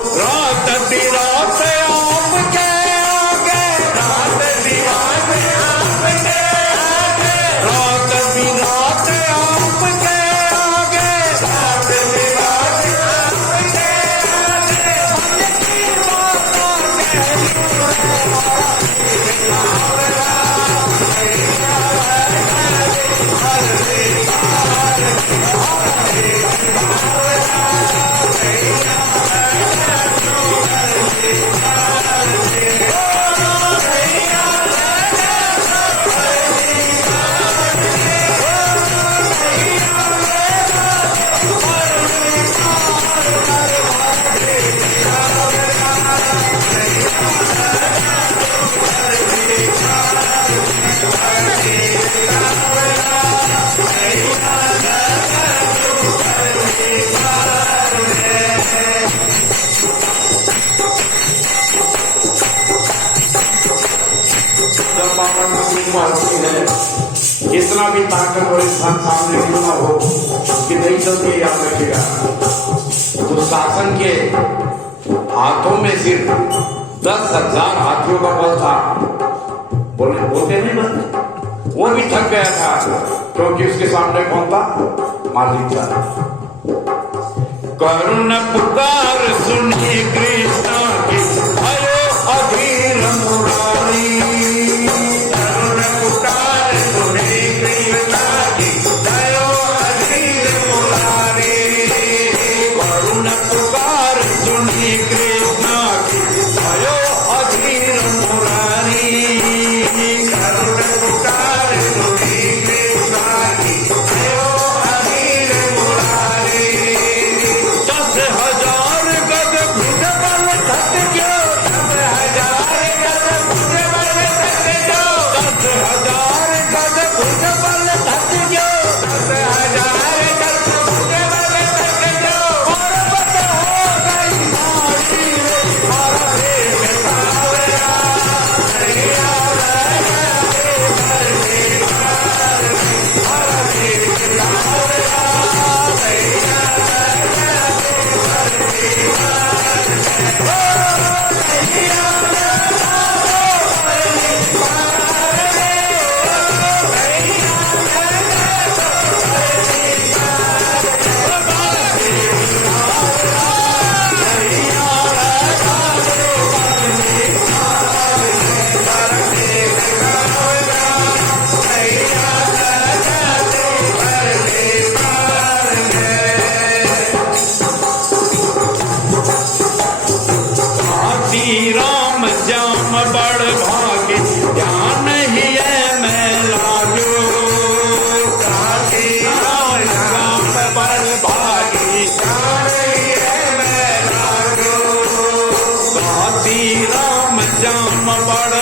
रात बिरात आपके आगे, रात बिरात आपके आगे, रात बिरात आपके आगे, रात बिरात आपके आगे, मन की बातों इतना भी ताकतवर इंसान सामने क्यों ना हो कि नहीं चलती, याद रखेगा तो शासन के हाथों में सिर्फ 10,000 हाथियों का बल था। बोलते नहीं बस वो भी थक गया था, क्योंकि उसके सामने कौन था? मालिक था। करुण पुकार सुनी कृष्ण की, भयो अधीर मुरारी। करुण पुकार सुनी कृष्ण की, भयो अधीर मुरारी। करुण पुकार सुनी कृष्ण की, भयो अधीर मुरारी। करुण पुकार सुनी कृष्ण की, भयो अधीर मुरारी। 10,000 गज भुज बल थक गयो, 10,000 गज भुज बल थक गयो, 10,000 गज भुज बल थक गयो, 10,000 गज भुज बल थक गयो। पर्वत हो गई मारी रे, मारा देख सावरा, नैया लगा रे भरने पार, मारा देख सावरा, नैया लगा रे भरने पार। ओ नैया लगा रो भरने पार रे, ओ नैया लगा रो भरने पार। ओ बाला देख सावरा, नैया लगा रो भरने पार, मारा देख सावरा, नैया लगा रो भरने पार है। हाथी राम श्याम बड़ भागे, ध्यान ही है मैं लागो। हाथी राम श्याम बड़ भागे, ध्यान ही है मैं लागो। हाथी राम श्याम बड़